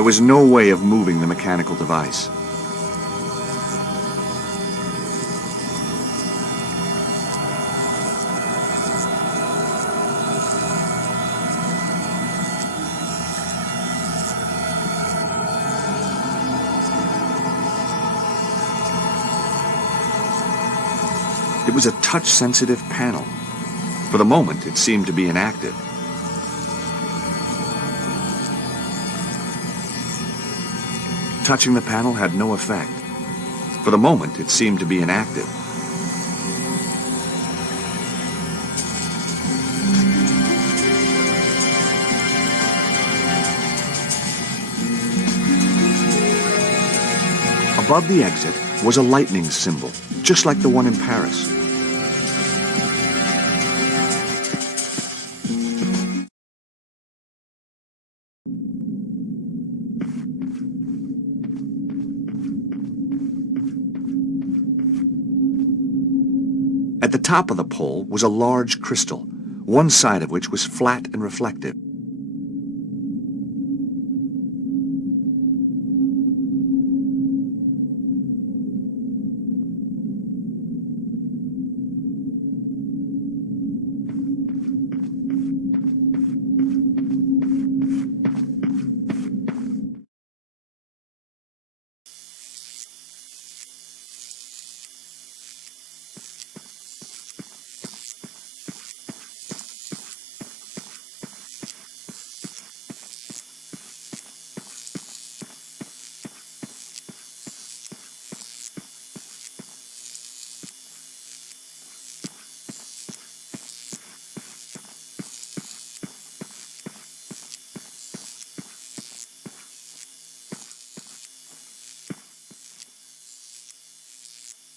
There was no way of moving the mechanical device. It was a touch-sensitive panel. For the moment, it seemed to be inactive. Touching the panel had no effect. For the moment, it seemed to be inactive. Above the exit was a lightning symbol, just like the one in Paris. At the top of the pole was a large crystal, one side of which was flat and reflective.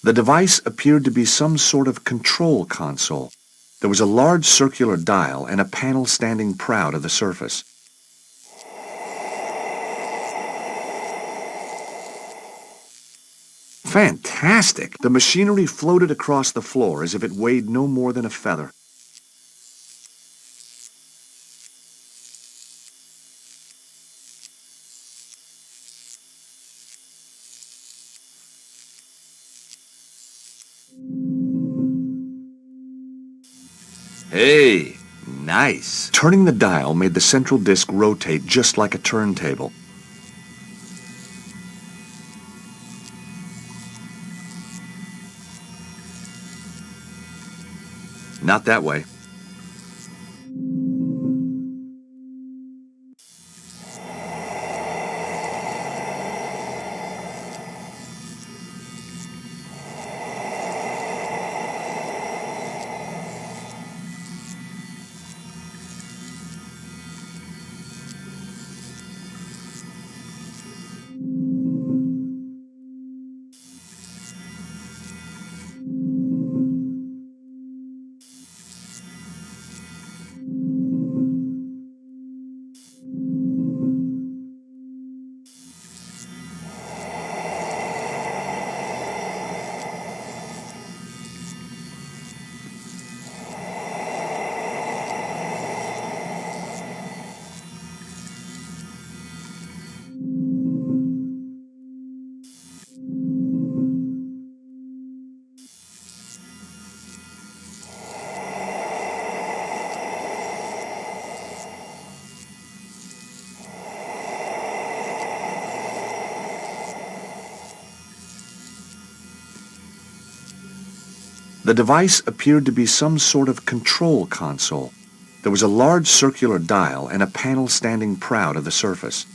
The device appeared to be some sort of control console. There was a large circular dial and a panel standing proud of the surface. Fantastic! The machinery floated across the floor as if it weighed no more than a feather. Hey, nice. Turning the dial made the central disc rotate just like a turntable. Not that way. The device appeared to be some sort of control console. There was a large circular dial and a panel standing proud of the surface.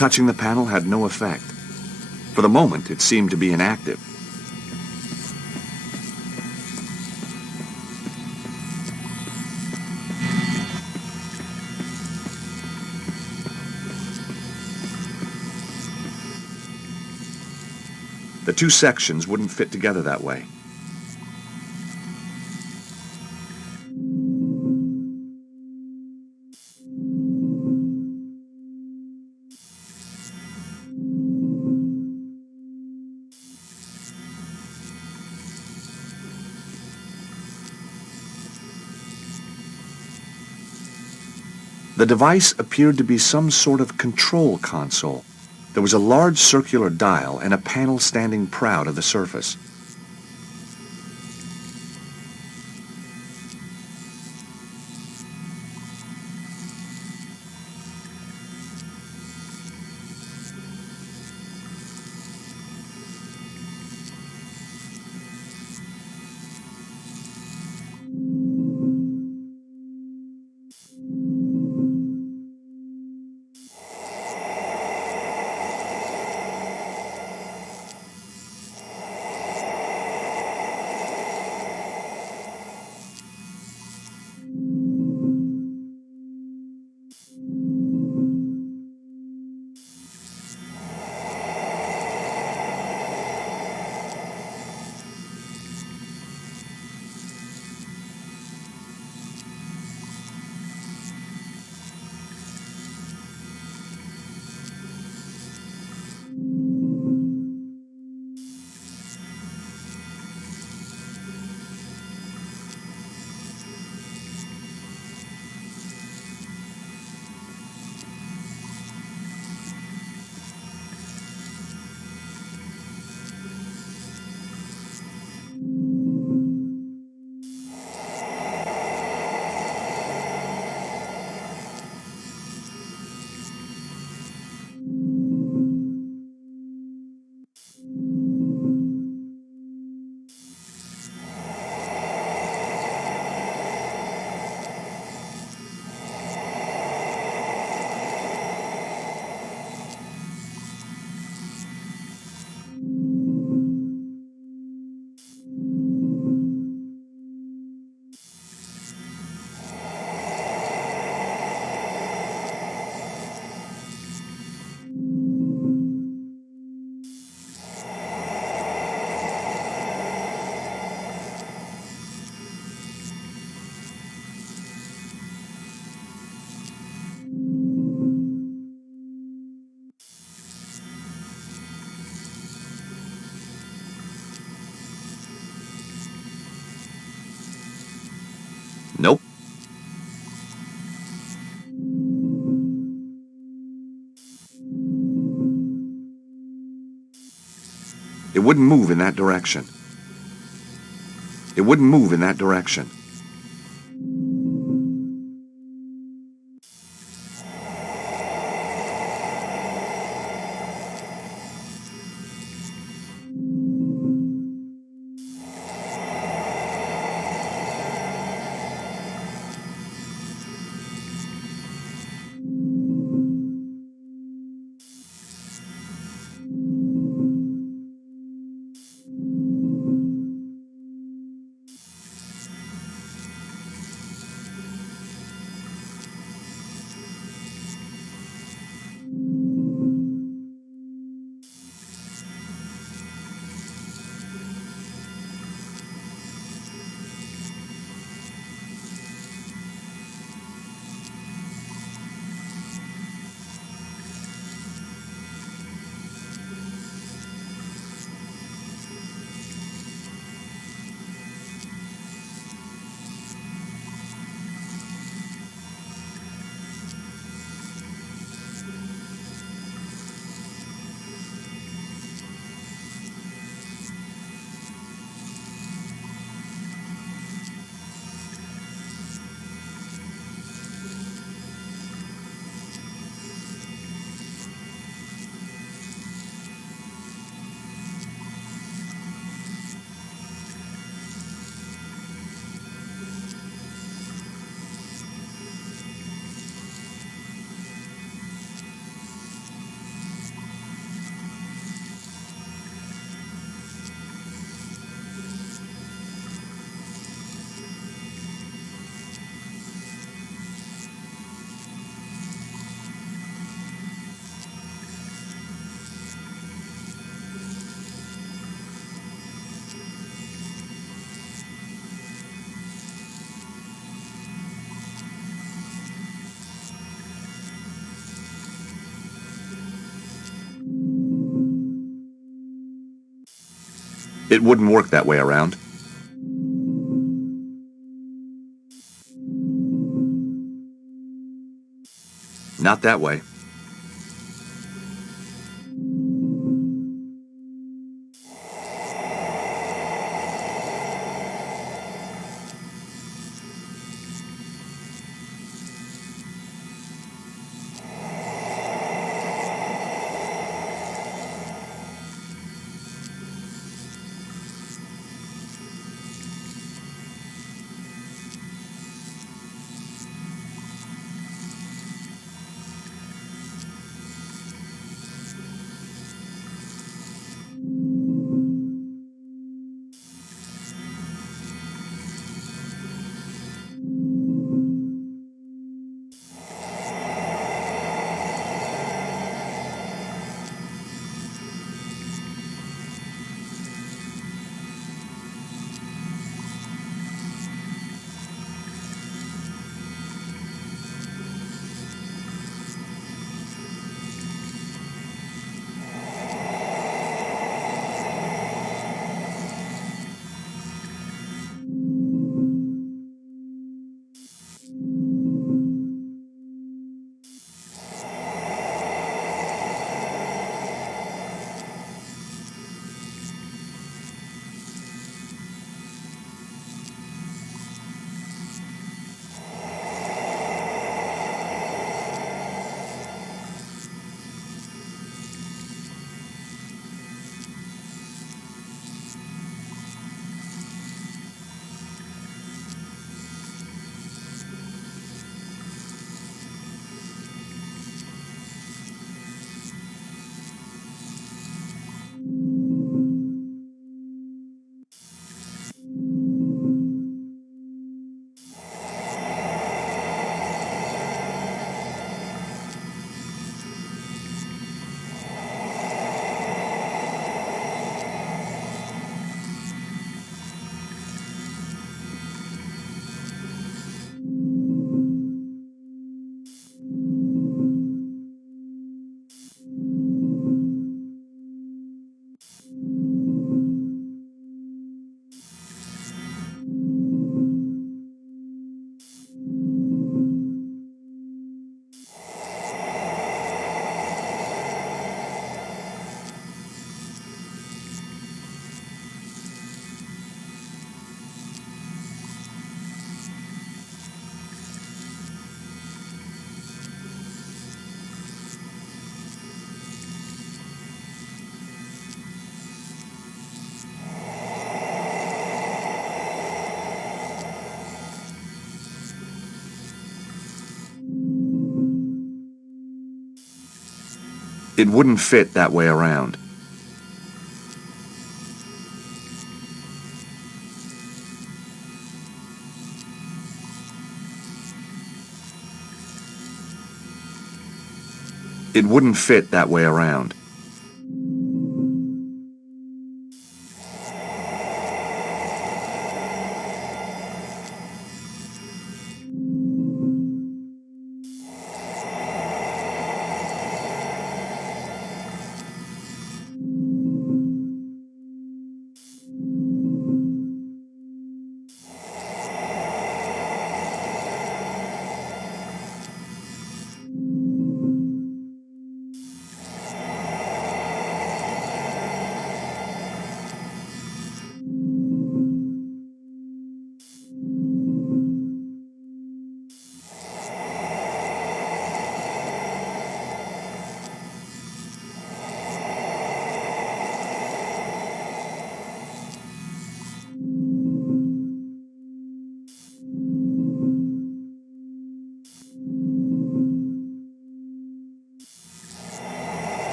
Touching the panel had no effect. For the moment, it seemed to be inactive. The two sections wouldn't fit together that way. The device appeared to be some sort of control console. There was a large circular dial and a panel standing proud of the surface. Nope. It wouldn't move in that direction. It wouldn't move in that direction. It wouldn't work that way around. Not that way. It wouldn't fit that way around. It wouldn't fit that way around.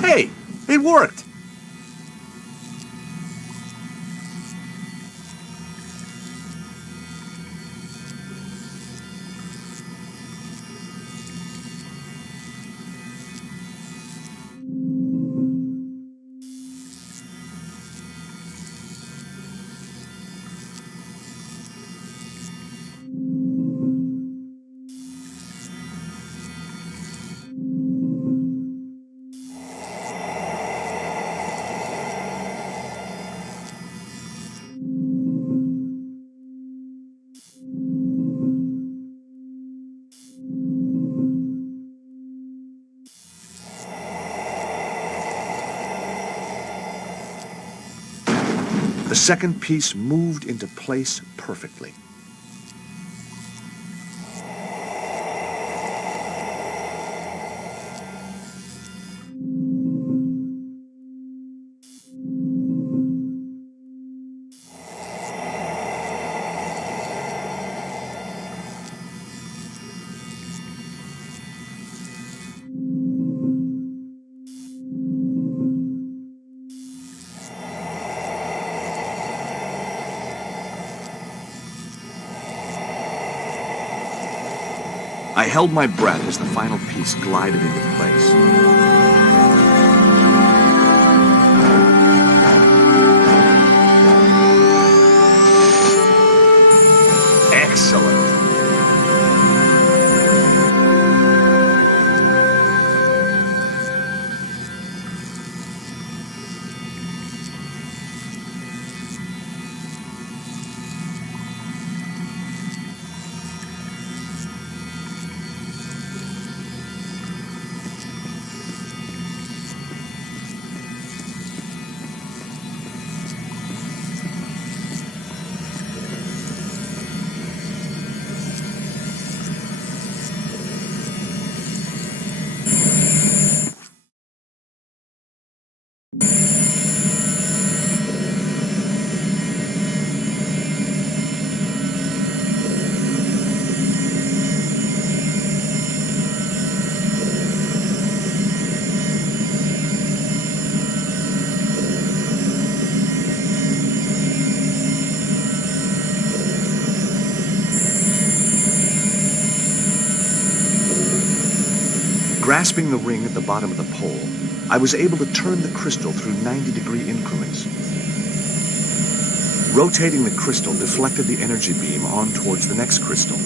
Hey, it worked! The second piece moved into place perfectly. I held my breath as the final piece glided into place. Excellent. Grasping the ring at the bottom of the pole, I was able to turn the crystal through 90-degree increments. Rotating the crystal deflected the energy beam on towards the next crystal.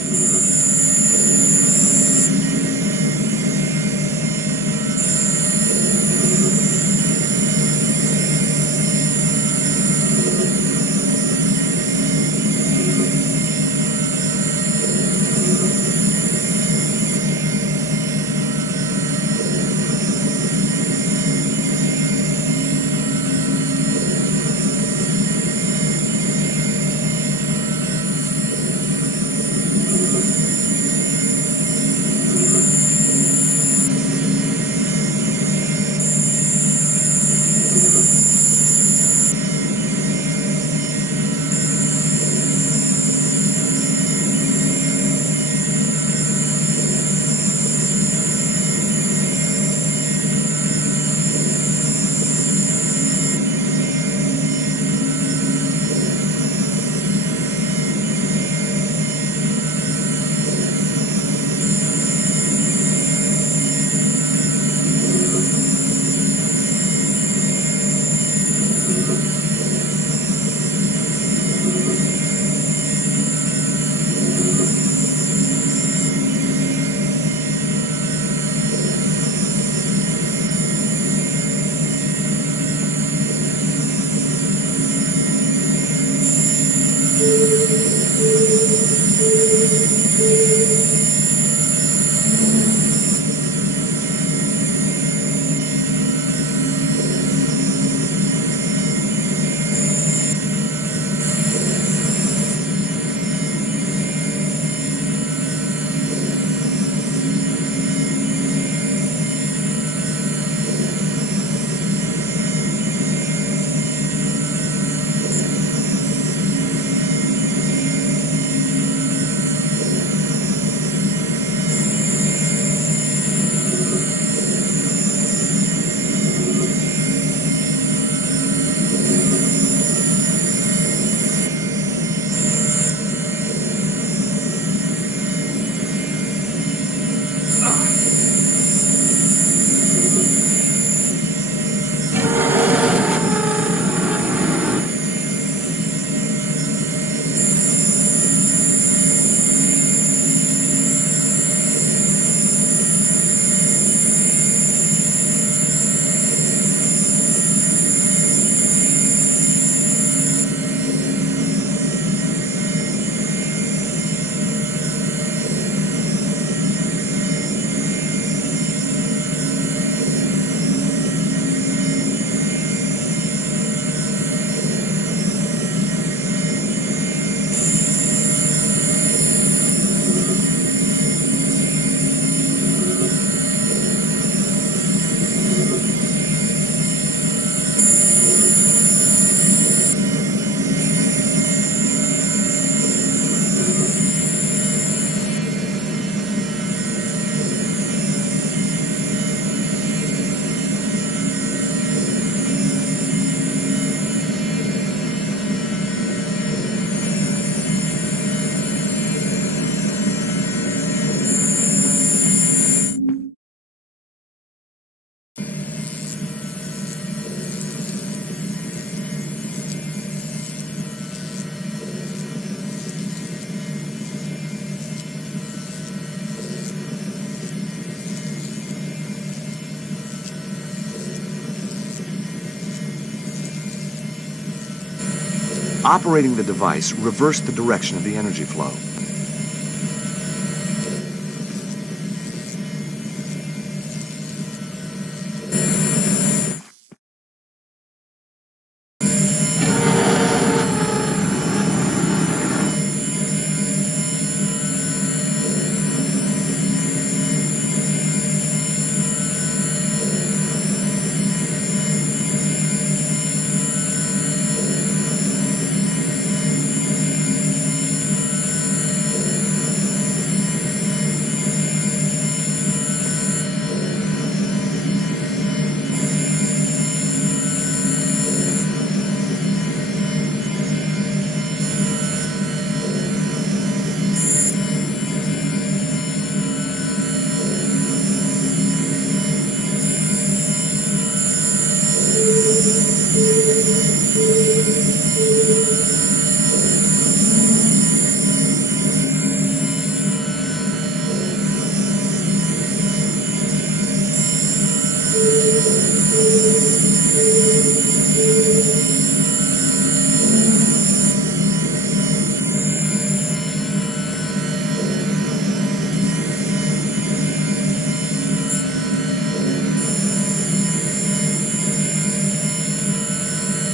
Operating the device reversed the direction of the energy flow.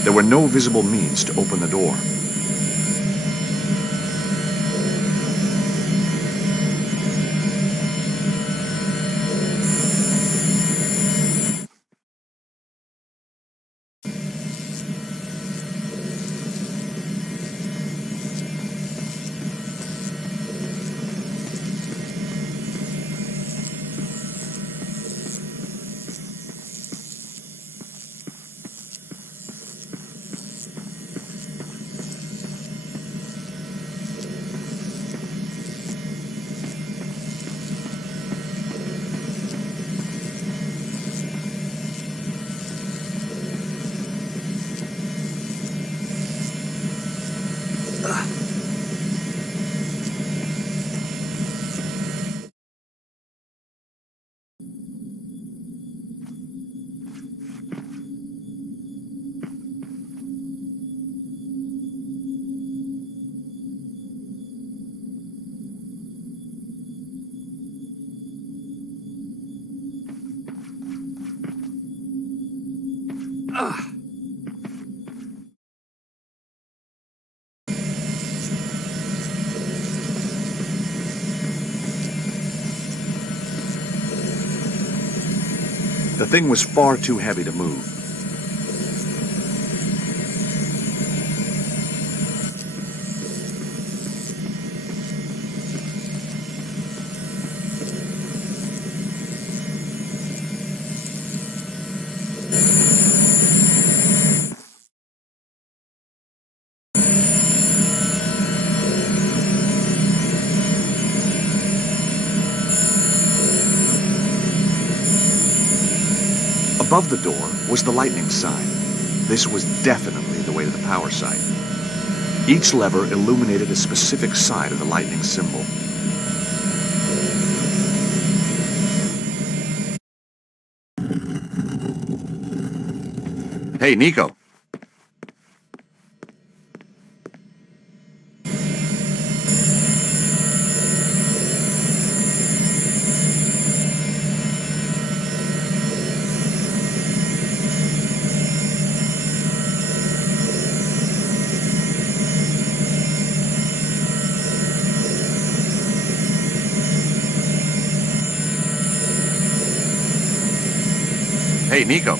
There were no visible means to open the door. The thing was far too heavy to move. Above the door was the lightning sign. This was definitely the way to the power site. Each lever illuminated a specific side of the lightning symbol. Hey, Nico. Hey, Nico.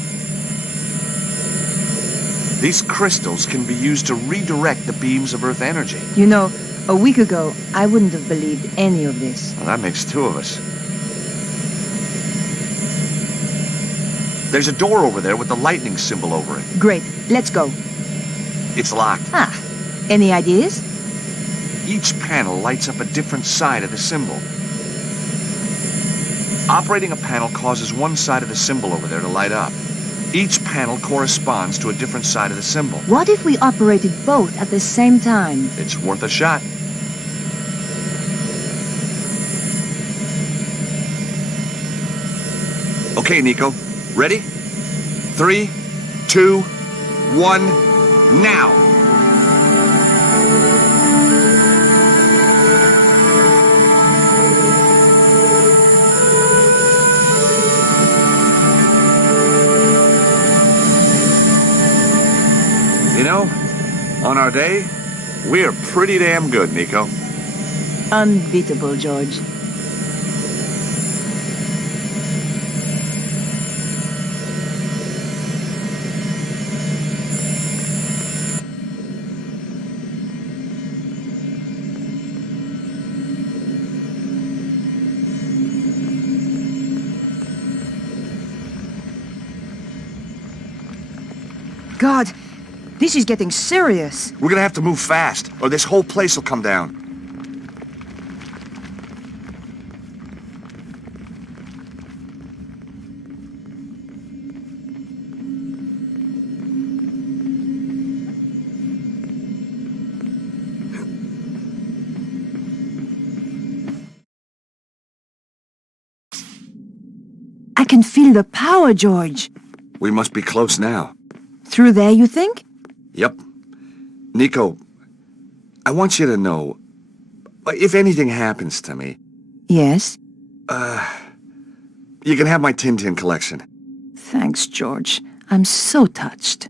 These crystals can be used to redirect the beams of Earth energy. You know, a week ago, I wouldn't have believed any of this. Well, that makes two of us. There's a door over there with the lightning symbol over it. Great, let's go. It's locked. Ah, any ideas? Each panel lights up a different side of the symbol. Operating a panel causes one side of the symbol over there to light up. Each panel corresponds to a different side of the symbol. What if we operated both at the same time? It's worth a shot. Okay, Nico. Ready? 3, 2, 1, now! On our day, we're pretty damn good, Nico. Unbeatable, George. God, this is getting serious. We're gonna have to move fast, or this whole place will come down. I can feel the power, George. We must be close now. Through there, you think? Yep. Nico, I want you to know, if anything happens to me, Yes. you can have my Tintin collection. Thanks, George. I'm so touched.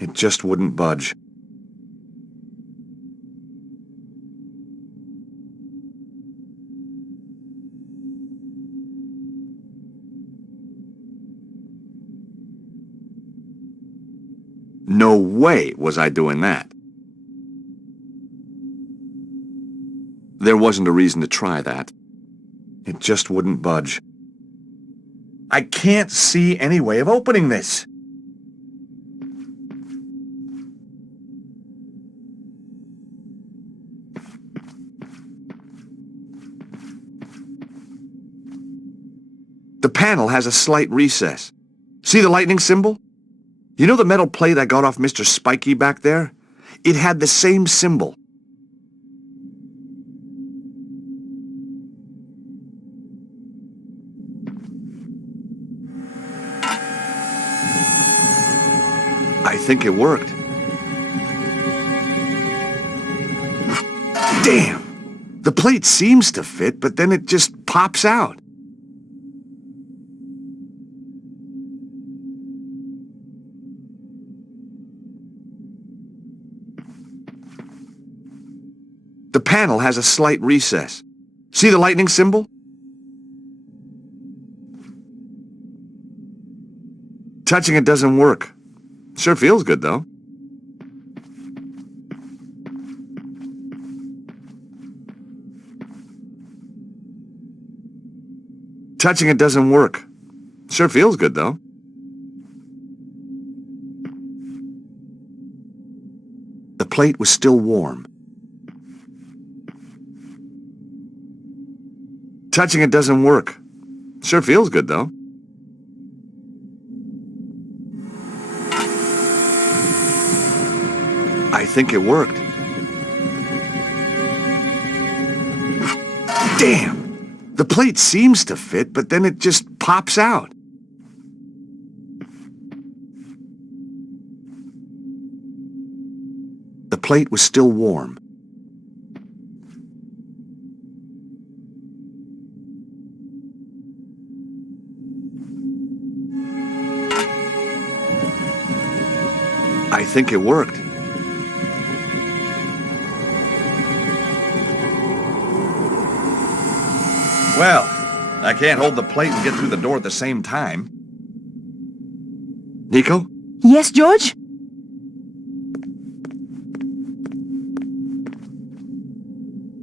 It just wouldn't budge. No way was I doing that. There wasn't a reason to try that. It just wouldn't budge. I can't see any way of opening this. The panel has a slight recess. See the lightning symbol? You know the metal plate I got off Mr. Spiky back there? It had the same symbol. I think it worked. Damn! The plate seems to fit, but then it just pops out. The panel has a slight recess. See the lightning symbol? Touching it doesn't work. Sure feels good, though. Touching it doesn't work. Sure feels good, though. The plate was still warm. Touching it doesn't work. Sure feels good, though. I think it worked. Damn! The plate seems to fit, but then it just pops out. The plate was still warm. I think it worked. Well, I can't hold the plate and get through the door at the same time. Nico? Yes, George?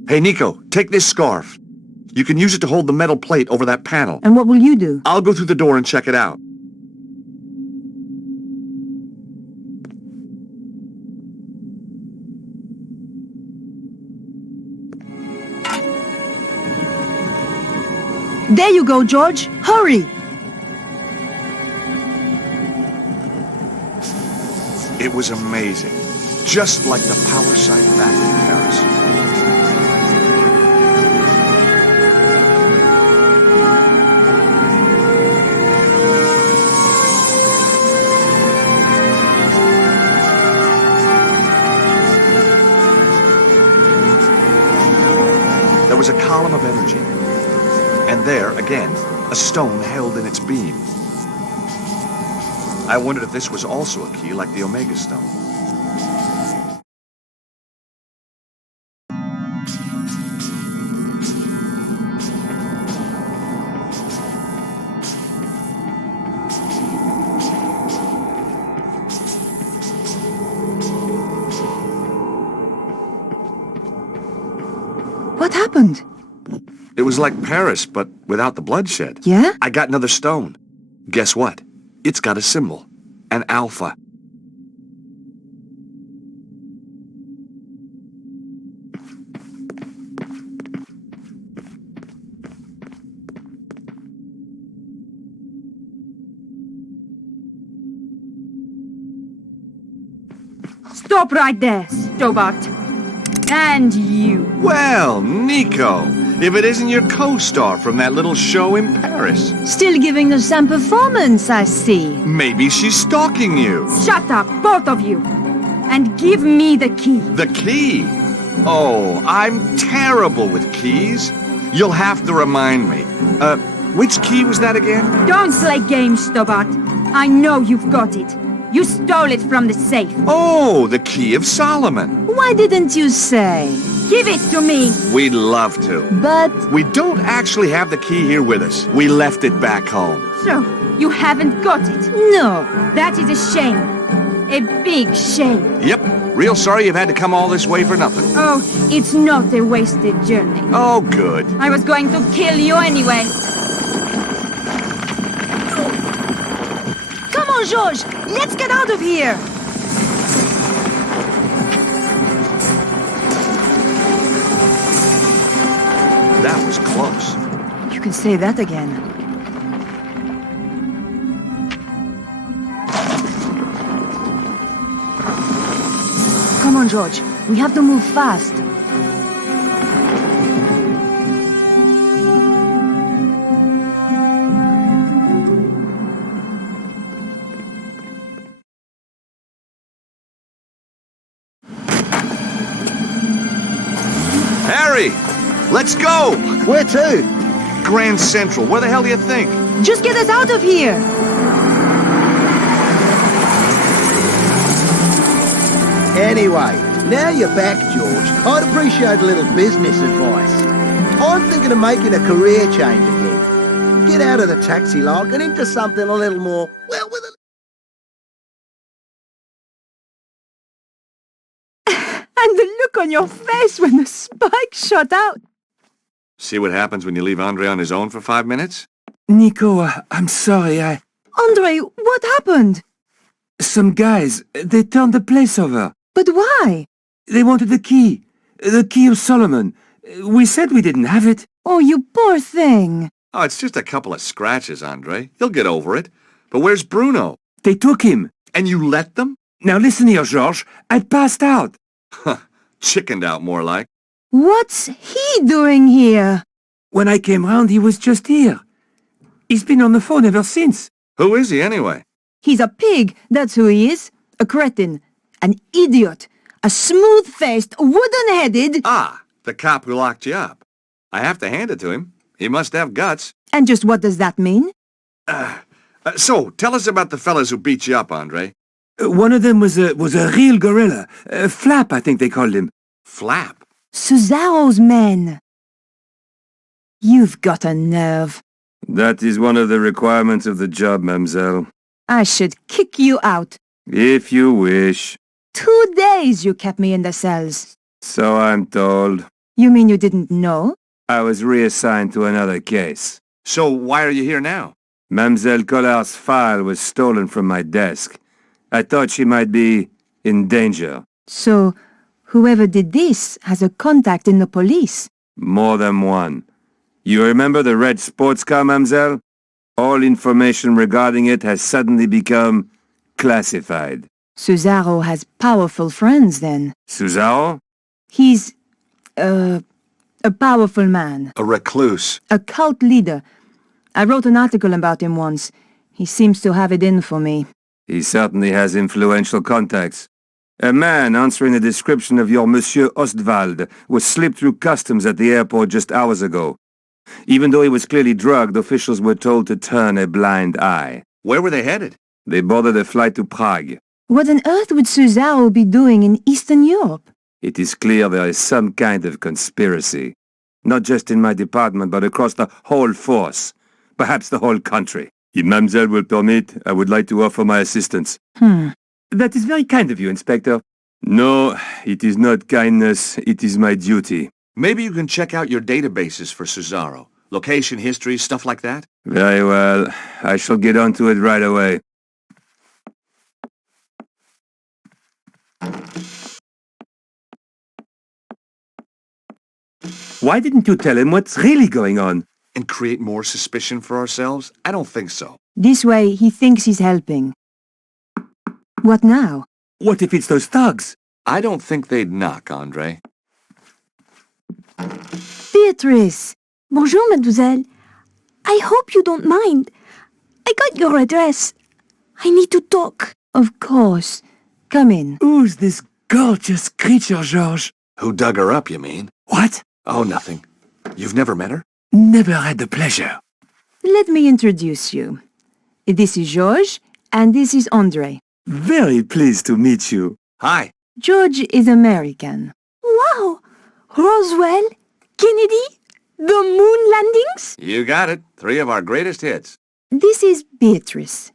Hey, Nico, take this scarf. You can use it to hold the metal plate over that panel. And what will you do? I'll go through the door and check it out. There you go, George. Hurry! It was amazing. Just like the power site back in Paris. There was a column of energy catching. And there, again, a stone held in its beam. I wondered if this was also a key like the Omega Stone. What happened? It was like Paris, but without the bloodshed. Yeah? I got another stone. Guess what? It's got a symbol. An alpha. Stop right there, Stobart. And you. Well, Nico, if it isn't your co-star from that little show in Paris. Still giving us some performance, I see. Maybe she's stalking you. Shut up, both of you. And give me the key. The key? Oh, I'm terrible with keys. You'll have to remind me. Which key was that again? Don't play games, Stobart. I know you've got it. You stole it from the safe. Oh, the key of Solomon. Why didn't you say? Give it to me. We'd love to. But We don't actually have the key here with us. We left it back home. So, you haven't got it. no. That is a shame. A big shame. Yep, real sorry you've had to come all this way for nothing. Oh, it's not a wasted journey. Oh, good. I was going to kill you anyway. Come on, George. Let's get out of here. That was close. You can say that again. Come on, George. We have to move fast. Harry, let's go. Where to? Grand Central. Where the hell do you think? Just get us out of here. Anyway, now you're back, George. I'd appreciate a little business advice. I'm thinking of making a career change again. Get out of the taxi log and into something a little more, well, with a... And the look on your face when the spike shot out. See what happens when you leave Andre on his own for 5 minutes? Nico, I'm sorry, Andre, what happened? Some guys, they turned the place over. But why? They wanted the key of Solomon. We said we didn't have it. Oh, you poor thing. Oh, it's just a couple of scratches, Andre. He'll get over it. But where's Bruno? They took him. And you let them? Now listen here, Georges. I passed out. Huh. Chickened out, more like. What's he doing here? When I came round, he was just here. He's been on the phone ever since. Who is he, anyway? He's a pig, that's who he is. A cretin. An idiot. A smooth-faced, wooden-headed... Ah, the cop who locked you up. I have to hand it to him. He must have guts. And just what does that mean? So, tell us about the fellas who beat you up, Andre. One of them was a real gorilla. Flap, I think they called him. Flap. Cesaro's men. You've got a nerve. That is one of the requirements of the job, mademoiselle. I should kick you out. If you wish. 2 days you kept me in the cells. So I'm told. You mean you didn't know? I was reassigned to another case. So, why are you here now? Mademoiselle Collard's file was stolen from my desk. I thought she might be in danger. So, whoever did this has a contact in the police. More than one. You remember the red sports car, mademoiselle? All information regarding it has suddenly become classified. Cesaro has powerful friends, then. Cesaro? He's, a powerful man. A recluse. A cult leader. I wrote an article about him once. He seems to have it in for me. He certainly has influential contacts. A man answering the description of your Monsieur Ostwald was slipped through customs at the airport just hours ago. Even though he was clearly drugged, officials were told to turn a blind eye. Where were they headed? They boarded a flight to Prague. What on earth would Cesaro be doing in Eastern Europe? It is clear there is some kind of conspiracy. Not just in my department, but across the whole force. Perhaps the whole country. If Mademoiselle will permit, I would like to offer my assistance. That is very kind of you, Inspector. No, it is not kindness. It is my duty. Maybe you can check out your databases for Cesaro. Location, history, stuff like that? Very well. I shall get onto it right away. Why didn't you tell him what's really going on? And create more suspicion for ourselves? I don't think so. This way, he thinks he's helping. What now? What if it's those thugs? I don't think they'd knock, Andre. Beatrice. Bonjour, mademoiselle. I hope you don't mind. I got your address. I need to talk. Of course. Come in. Who's this gorgeous creature, Georges? Who dug her up, you mean? What? Oh, nothing. You've never met her? Never had the pleasure. Let me introduce you. This is Georges, and this is Andre. Very pleased to meet you. Hi. George is American. Wow! Roswell? Kennedy? The moon landings? You got it. 3 of our greatest hits. This is Beatrice.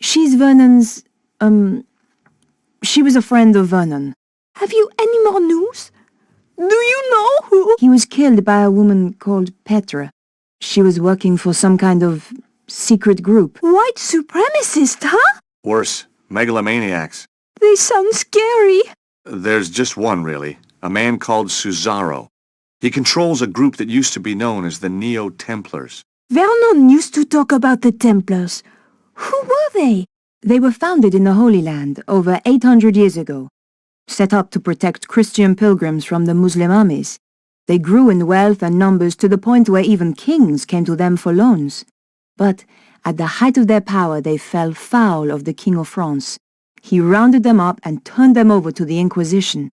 She's Vernon's, she was a friend of Vernon. Have you any more news? Do you know who? He was killed by a woman called Petra. She was working for some kind of secret group. White supremacist, huh? Worse, megalomaniacs. They sound scary. There's just one, really. A man called Cesaro. He controls a group that used to be known as the Neo-Templars. Vernon used to talk about the Templars. Who were they? They were founded in the Holy Land over 800 years ago, set up to protect Christian pilgrims from the Muslim armies. They grew in wealth and numbers to the point where even kings came to them for loans. But at the height of their power, they fell foul of the King of France. He rounded them up and turned them over to the Inquisition.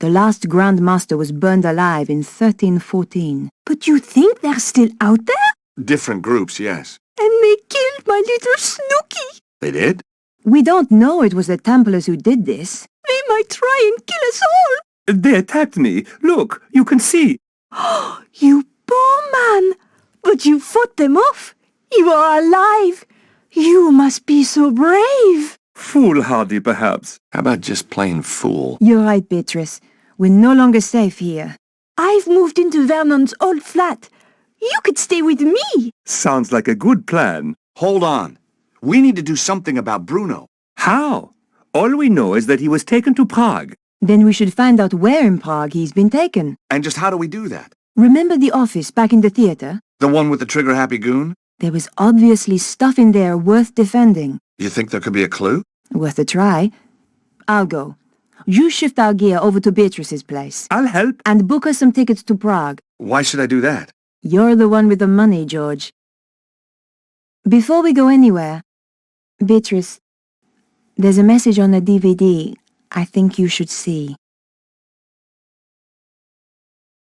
The last Grand Master was burned alive in 1314. But you think they're still out there? Different groups, yes. And they killed my little Snooky. They did? We don't know it was the Templars who did this. They might try and kill us all. They attacked me. Look, you can see. Oh, you poor man. But you fought them off. You are alive. You must be so brave. Foolhardy, perhaps. How about just plain fool? You're right, Beatrice. We're no longer safe here. I've moved into Vernon's old flat. You could stay with me. Sounds like a good plan. Hold on. We need to do something about Bruno. How? All we know is that he was taken to Prague. Then we should find out where in Prague he's been taken. And just how do we do that? Remember the office back in the theater? The one with the trigger-happy goon? There was obviously stuff in there worth defending. You think there could be a clue? Worth a try. I'll go. You shift our gear over to Beatrice's place. I'll help. And book us some tickets to Prague. Why should I do that? You're the one with the money, George. Before we go anywhere, Beatrice, there's a message on the DVD I think you should see.